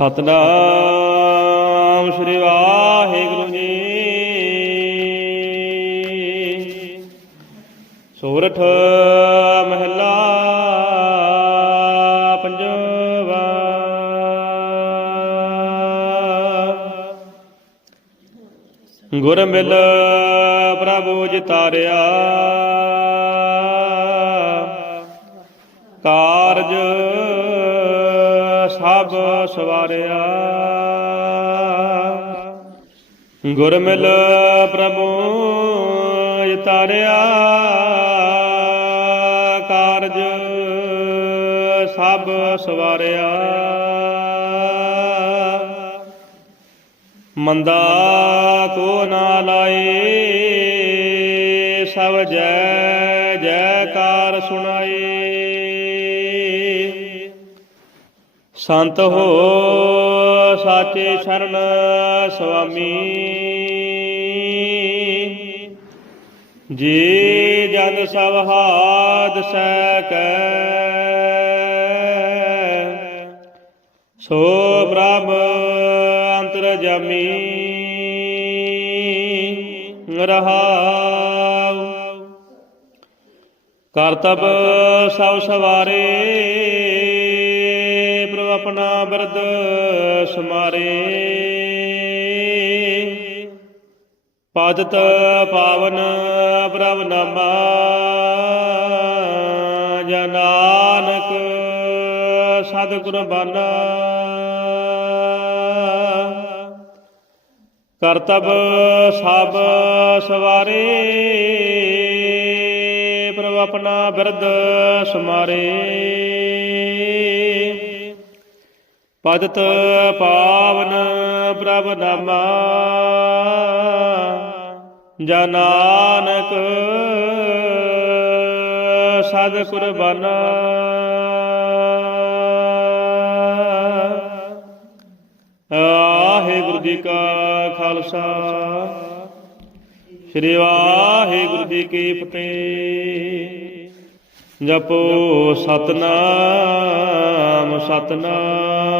ਸਤਨਾਮ ਸ੍ਰੀ ਵਾਹਿਗੁਰੂ ਜੀ। ਸੋਰਠ ਮਹਿਲਾ ਪੰਜਵਾ। ਗੁਰ ਮਿਲ ਪ੍ਰਭੂ ਜਿਤਾਰਿਆ ਕਾਰਜ ਸਭ ਸਵਾਰਿਆ। ਗੁਰ ਮਿਲ ਪ੍ਰਭੂ ਜਿਤਾਰਿਆ ਕਾਰਜ ਸਭ ਸਵਾਰਿਆ। ਮੰਦਾ ਕੋ ਨਾ ਲਾਏ। ਸੰਤ ਹੋ ਸਾਚੇ ਸ਼ਰਨ ਸੁਆਮੀ। ਜੀ ਜਨ ਸਭ ਹਾਦ ਸੈ ਸੋ ਪ੍ਰਭ ਅੰਤਰ ਜਮੀ ਰਹਾਉ। ਕਰਤਬ ਸਭ ਸਵਾਰੇ ਆਪਣਾ ਬਿਰਦ ਸਮਾਰੇ। ਪਾਦਤ ਪਾਵਨ ਪ੍ਰਭ ਨਾਮਾ। ਜਨਾਨਕ ਸਤਿਗੁਰ ਕੁਰਬਾਨਾ ਕਰਤਬ ਸਭ ਸਵਾਰੇ। ਪ੍ਰਭ ਆਪਣਾ ਬਿਰਦ ਸਮਾਰੇ। ਪਦਤ ਪਾਵਨ ਪ੍ਰਭ ਨਾਮਾ। ਜਨਾਨਕ ਸਦ ਕੁਰਬਾਨਾ। ਵਾਹਿਗੁਰੂ ਜੀ ਕਾ ਖਾਲਸਾ। ਸ੍ਰੀ ਵਾਹਿਗੁਰੂ ਜੀ ਕੀ ਫਤਿਹ। ਜਪੋ ਸਤਨਾਮ ਸਤਨਾਮ।